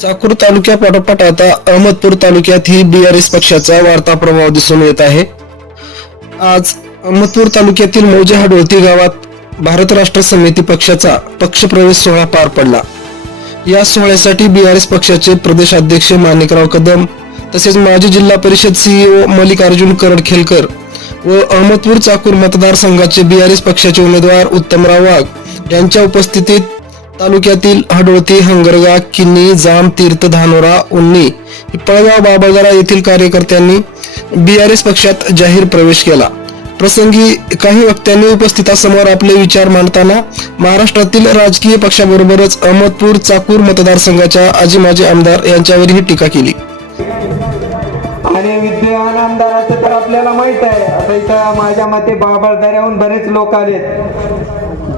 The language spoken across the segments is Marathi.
चाकूर तालुक्यापाठोपाठ आता अहमदपूर तालुक्यातही एस पक्षाचा वाढता प्रभाव दिसून येत आहे. आज अहमदपूर तालुक्यातील मौजा हाडोळती गावात भारत राष्ट्र समिती पक्षाचा पक्षप्रवेश सोहळा पार पडला. या सोहळ्यासाठी बी आर एस पक्षाचे प्रदेशाध्यक्ष माणिकराव कदम तसेच माजी जिल्हा परिषद सीईओ मल्लिकार्जुन करडखेलकर व अहमदपूर चाकूर मतदारसंघाचे बी आर एस पक्षाचे उमेदवार उत्तमराव वाघ यांच्या उपस्थितीत तालुक्यातील हडोळती हंगरगा किन्नी जाम तीर्थ धानोरा उन्नी पिपळगाव बाबळदरा येथील कार्यकर्त्यांनी बीआरएस पक्षात जाहीर प्रवेश केला. प्रसंगी काही वक्त्यांनी उपस्थितांसमोर आपले विचार मांडताना महाराष्ट्रातील राजकीय पक्षाबरोबरच अहमदपूर चाकूर मतदारसंघाच्या आजी माजी आमदार यांच्यावरही टीका केली. आणि विद्यमान आमदाराचं तर आपल्याला माहीत आहे. आता इथं माझ्या मते बाबळदाऱ्याहून बरेच लोक आले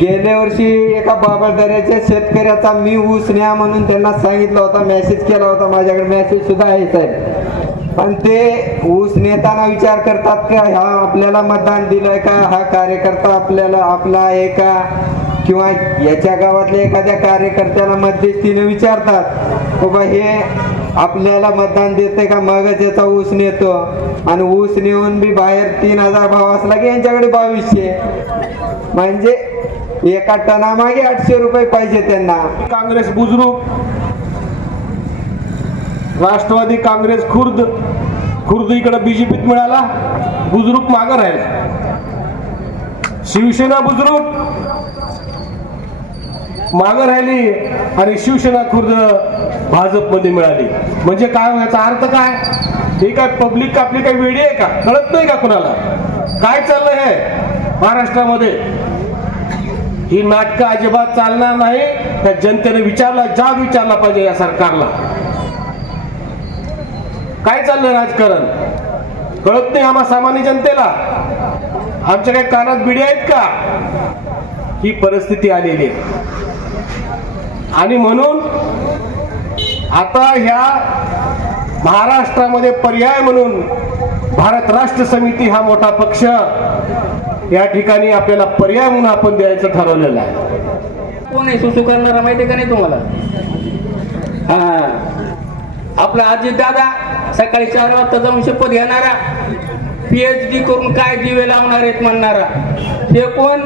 गेल्या वर्षी एका बाबळदऱ्याच्या शेतकऱ्याचा मी ऊस न्या म्हणून त्यांना सांगितलं होता मेसेज केला होता माझ्याकडे मेसेज सुद्धा आहे साहेब. पण ते ऊस नेताना विचार करतात का हा आपल्याला मतदान दिलंय का हा कार्यकर्ता आपल्याला आपला आहे का? किंवा याच्या गावातल्या एखाद्या कार्यकर्त्याला मध्यस्थीने विचारतात बाबा हे आपल्याला मतदान देते का? मगच याचा ऊस नेतो. आणि ऊस नेऊन बी बाहेर तीन हजार भाव असला की यांच्याकडे बावीसशे. म्हणजे एका टनामागे आठशे रुपये पाहिजे त्यांना. काँग्रेस बुजरुक. राष्ट्रवादी काँग्रेस खुर्द. खुर्द इकडे बीजेपीत मिळाला. बुजरुक मागं राहिला. शिवसेना बुजरुक. मागं राहिली आणि शिवसेना खुर्द भाजपमध्ये मिळाली. म्हणजे काय हो, याचा अर्थ काय? हे काय पब्लिक आपली काही वेळी आहे का? कळत नाही का कुणाला? काय चाललंय हे? महाराष्ट्रामध्ये. ही नाटकं अजिबात चालणार नाही. त्या जनतेने विचारला जाब विचारला पाहिजे या सरकारला. काय चाललंय राजकारण? कळत नाही आम्हा सामान्य जनतेला. आमच्या काही कानात बिडी आहेत का? ही परिस्थिती आलेली आहे. आणि म्हणून आता ह्या महाराष्ट्रामध्ये पर्याय म्हणून भारत राष्ट्र समिती हा मोठा पक्ष या ठिकाणी आपल्याला पर्याय म्हणून आपण द्यायचं ठरवलेलं आहे. कोण आहे? सुसू करणारा माहिती का नाही तुम्हाला? हा. आपला अजित दादा सकाळी चार वाजता जाऊन शपथ घेणारा पीएच डी करून काय दिवे लावणार आहेत म्हणणारा ते कोण?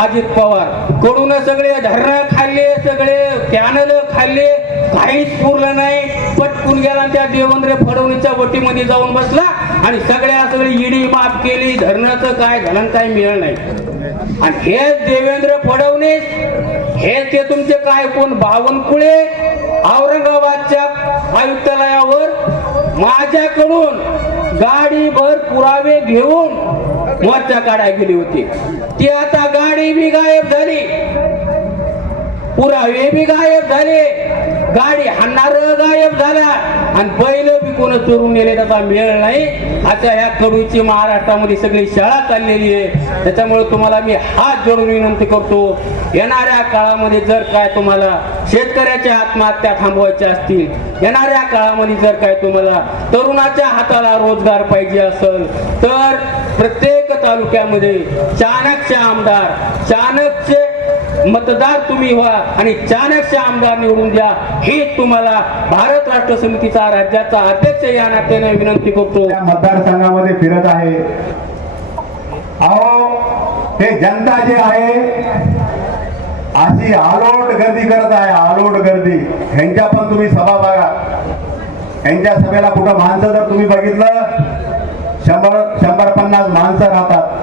अजित पवार. कडून सगळे धरण खाल्ले सगळे कॅनल खाल्ले काहीच पुरलं नाही. पटकून गेला त्या देवेंद्र फडणवीसच्या वटीमध्ये जाऊन बसला. आणि सगळ्या सगळी इडी माफ केली धरणाचं काय घालण काय मिळलं नाही. आणि हेच देवेंद्र फडणवीस हे ते तुमचे काय कोण बावनकुळे औरंगाबादच्या आयुक्तालयावर माझ्याकडून गाडीभर पुरावे घेऊन मोर्चा काढाय गेली होती. ती आता गाडी बी गायब झाली. पुरावे बी गायब झाले. गाडी हाणणार गायब झाला. आणि बैल कोण चोरून नेले त्याचा मेळ नाही. आता ह्या कडूची महाराष्ट्रामध्ये सगळी शाळा चाललेली आहे. त्याच्यामुळे तुम्हाला मी हात जोडून विनंती करतो येणाऱ्या काळामध्ये जर काय तुम्हाला शेतकऱ्याच्या आत्महत्या थांबवायच्या असतील येणाऱ्या काळामध्ये जर काय तुम्हाला तरुणाच्या हाताला रोजगार पाहिजे असेल तर प्रत्येक तालुक्यामध्ये चाणक्य आमदार चाणक्य मतदार तुम्ही व्हा आणि चाणक्य आमदार निवडून द्या. हे तुम्हाला भारत राष्ट्र समितीचा राज्याचा अध्यक्ष या नात्याने विनंती करतो. या मतदारसंघामध्ये फिरत आहे. अहो हे जनता जे आहे अशी आलोट गर्दी करत आहे आलोट गर्दी. ह्यांच्या पण तुम्ही सभा बघा. ह्यांच्या सभेला कुठं माणसं जर तुम्ही बघितलं शंभर शंभर पन्नास माणसं राहतात.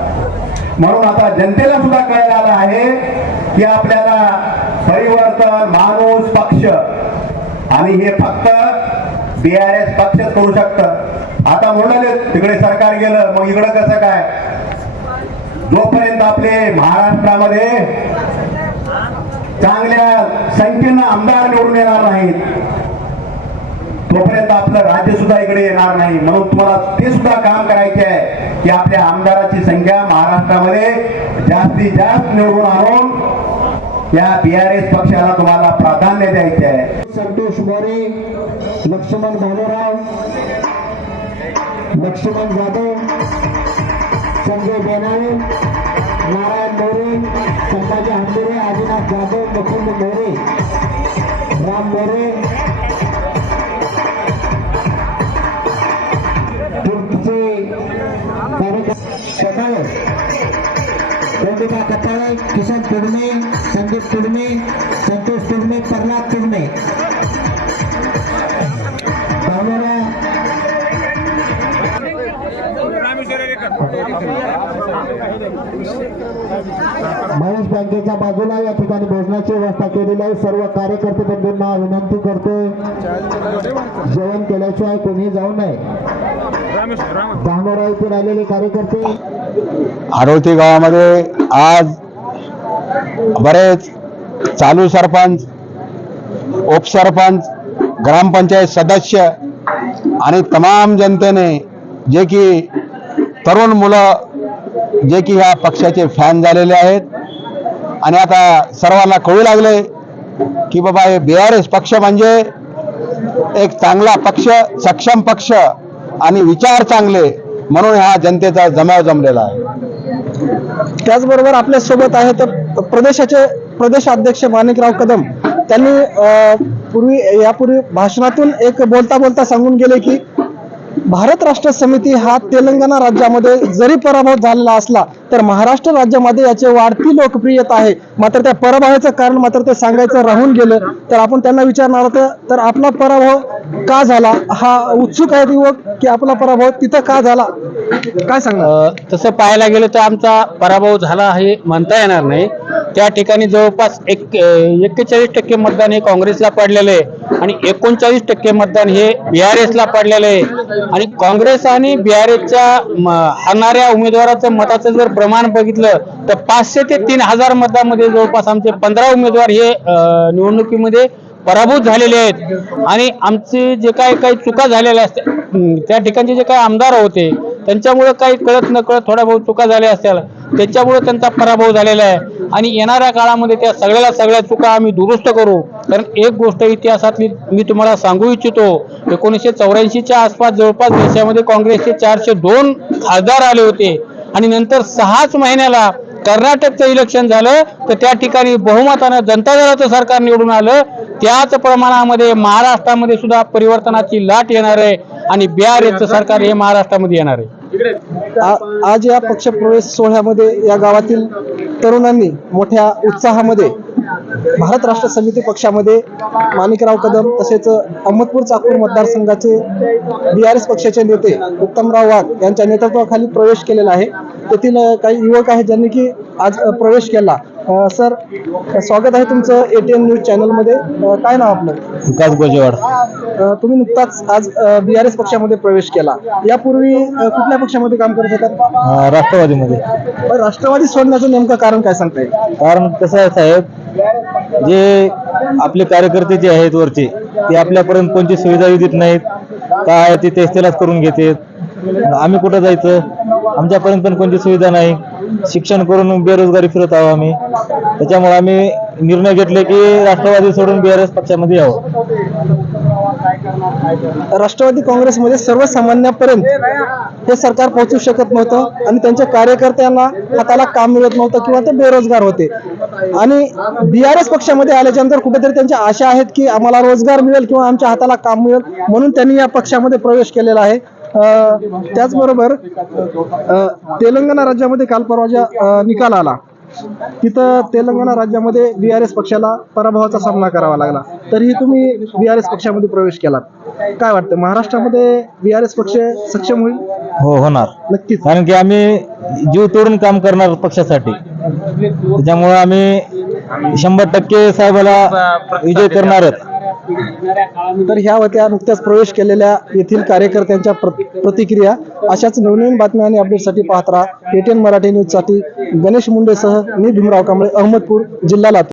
म्हणून आता जनतेला सुद्धा कळायला आलं आहे की आपल्याला परिवर्तन माणूस पक्ष आणि हे फक्त बी आर एस पक्षच करू शकतं. आता म्हणाले तिकडे सरकार गेलं मग इकडं कसं काय? जोपर्यंत आपले महाराष्ट्रामध्ये चांगल्या संख्येनं आमदार निवडून येणार नाहीत तोपर्यंत आपलं राज्य सुद्धा इकडे येणार नाही म्हणून तुम्हाला ते सुद्धा काम करायचे आहे. की आपल्या आमदाराची संख्या महाराष्ट्रामध्ये जास्तीत जास्त निवडून आणून या बी आर एस पक्षाला तुम्हाला प्राधान्य द्यायचे आहे. संतोष मोरे लक्ष्मण भानुराव लक्ष्मण जाधव संजय बेनावे नारायण मोरे संभाजी हंबुरे आदिनाथ जाधव मुकुंद मोरे राम मोरे किशन तुडमे संदीप तुडमे संतोष तुडमे प्रल्हाद तुडमे. महेश बँकेच्या बाजूला या ठिकाणी भोजनाची व्यवस्था केलेली आहे. सर्व कार्यकर्ते बंधूंना विनंती करतोय. जेवण केल्याशिवाय कोणी जाऊ नये. धामोरा येथून आलेले कार्यकर्ते. आरोती गावामध्ये आज बरेच चालू सरपंच उपसरपंच ग्रामपंचायत सदस्य आणि तमाम जनतेने जे की तरुण मुलं जे की ह्या पक्षाचे फॅन झालेले आहेत. आणि आता सर्वांना कळू लागले की बाबा हे बी आर एस पक्ष म्हणजे एक चांगला पक्ष सक्षम पक्ष आणि विचार चांगले म्हणून हा जनतेचा जमाव जमलेला आहे. त्याचबरोबर आपल्यासोबत तर प्रदेशाचे प्रदेशाध्यक्ष माणिकराव कदम त्यांनी पूर्वी यापूर्वी भाषणातून एक बोलता बोलता सांगून गेले की भारत राष्ट्र समिती हा तेलंगणा राज्यामध्ये जरी पराभव झालेला असला तर महाराष्ट्र राज्यामध्ये याची वाढती लोकप्रियता आहे. मात्र त्या पराभवाचं कारण मात्र ते सांगायचं राहून गेलं तर आपण त्यांना विचारणार होतं तर आपला पराभव का झाला? हा उत्सुक आहे युवक की आपला पराभव तिथं का झाला? काय सांगणार? तसं पाहायला गेलं तर आमचा पराभव झाला हे म्हणता येणार नाही. त्या ठिकाणी जवळपास एक एक्केचाळीस टक्के मतदान हे काँग्रेसला पडलेलं आहे आणि एकोणचाळीस टक्के मतदान हे बी आर एसला पडलेलं आहे. आणि काँग्रेस आणि बी आर एसच्या हारणाऱ्या उमेदवाराचं मताचं जर प्रमाण बघितलं तर पाचशे ते तीन हजार मतामध्ये जवळपास आमचे पंधरा उमेदवार हे निवडणुकीमध्ये पराभूत झालेले आहेत. आणि आमचे जे काय काही चुका झालेल्या असत्या त्या ठिकाणचे जे काही आमदार होते त्यांच्यामुळे काही कळत न कळत थोड्या बहुत चुका झाल्या असतील त्याच्यामुळे त्यांचा पराभव झालेला आहे. आणि येणाऱ्या काळामध्ये त्या सगळ्याला सगळ्या चुका आम्ही दुरुस्त करू. कारण एक गोष्ट इतिहासातली मी तुम्हाला सांगू इच्छितो एकोणीसशे चौऱ्याऐंशीच्या आसपास जवळपास देशामध्ये काँग्रेसचे चारशे दोन खासदार आले होते. आणि नंतर सहाच महिन्याला कर्नाटकचं इलेक्शन झालं तर त्या ठिकाणी बहुमतानं जनता दलाचं सरकार निवडून आलं. त्याच प्रमाणामध्ये महाराष्ट्रामध्ये सुद्धा परिवर्तनाची लाट येणार आहे आणि बिहार याचं सरकार हे महाराष्ट्रामध्ये येणार आहे. आज या पक्षप्रवेश सोहळ्यामध्ये या गावातील तरुणांनी मोठ्या उत्साहामध्ये भारत राष्ट्र समिती पक्षामध्ये माणिकराव कदम तसेच अहमदपूर चाकूर मतदारसंघाचे बी आर एस पक्षाचे नेते उत्तमराव वाघ यांच्या नेतृत्वाखाली प्रवेश केलेला आहे. तेथील काही युवक आहेत ज्यांनी की आज प्रवेश केला. सर स्वागत आहे तुमचं एटीएन न्यूज चॅनलमध्ये काय नाव आपलं? विकास गोजेवाड. तुम्ही नुकताच आज बी आर एस पक्षामध्ये प्रवेश केला. यापूर्वी कुठल्या पक्षामध्ये काम करत होतात? राष्ट्रवादीमध्ये. राष्ट्रवादी सोडण्याचं नेमकं कारण काय सांगताय कारण कसं आहे साहेब जे आपले कार्यकर्ते जे आहेत वरचे ते आपल्यापर्यंत कोणती सुविधा देत नाहीत. काय ते तेच त्यालाच करून घेते आम्ही कुठं जायचं? आमच्यापर्यंत पण कोणती सुविधा नाही. शिक्षण करून बेरोजगारी फिरत आहो आम्ही. त्याच्यामुळे आम्ही निर्णय घेतले की राष्ट्रवादी सोडून बी आर एस पक्षामध्ये यावं. राष्ट्रवादी काँग्रेसमध्ये सर्वसामान्यापर्यंत हे सरकार पोहोचू शकत नव्हतं आणि त्यांच्या कार्यकर्त्यांना हाताला काम मिळत नव्हतं किंवा ते बेरोजगार होते. आणि बी आर एस पक्षामध्ये आल्याच्यानंतर कुठेतरी त्यांच्या आशा आहेत की आम्हाला रोजगार मिळेल किंवा आमच्या हाताला काम मिळेल म्हणून त्यांनी या पक्षामध्ये प्रवेश केलेला आहे. त्याचबरोबर तेलंगणा राज्यामध्ये काल परवा ज्या अं, निकाल आला तिथं तेलंगणा राज्यामध्ये बी आर एस पक्षाला पराभवाचा सामना करावा लागला. तरीही तुम्ही बी आर एस पक्षामध्ये प्रवेश केलात. काय वाटतं? महाराष्ट्रामध्ये बी आर एस पक्ष सक्षम होईल? हो होणार. नक्कीच. कारण की आम्ही जीव तोडून काम करणार पक्षासाठी. त्याच्यामुळे आम्ही शंभर टक्के साहेबाला विजय करणारच तर ह्या होत्या नुकत्याच प्रवेश केलेल्या येथील कार्यकर्त्यांच्या प्र- प्रतिक्रिया अशाच नवनवीन बातम्या आणि अपडेटसाठी पाहत राहा. एटीएन मराठी न्यूजसाठी गणेश मुंडेसह मी भीमराव कांबळे अहमदपूर जिल्हा लातूर.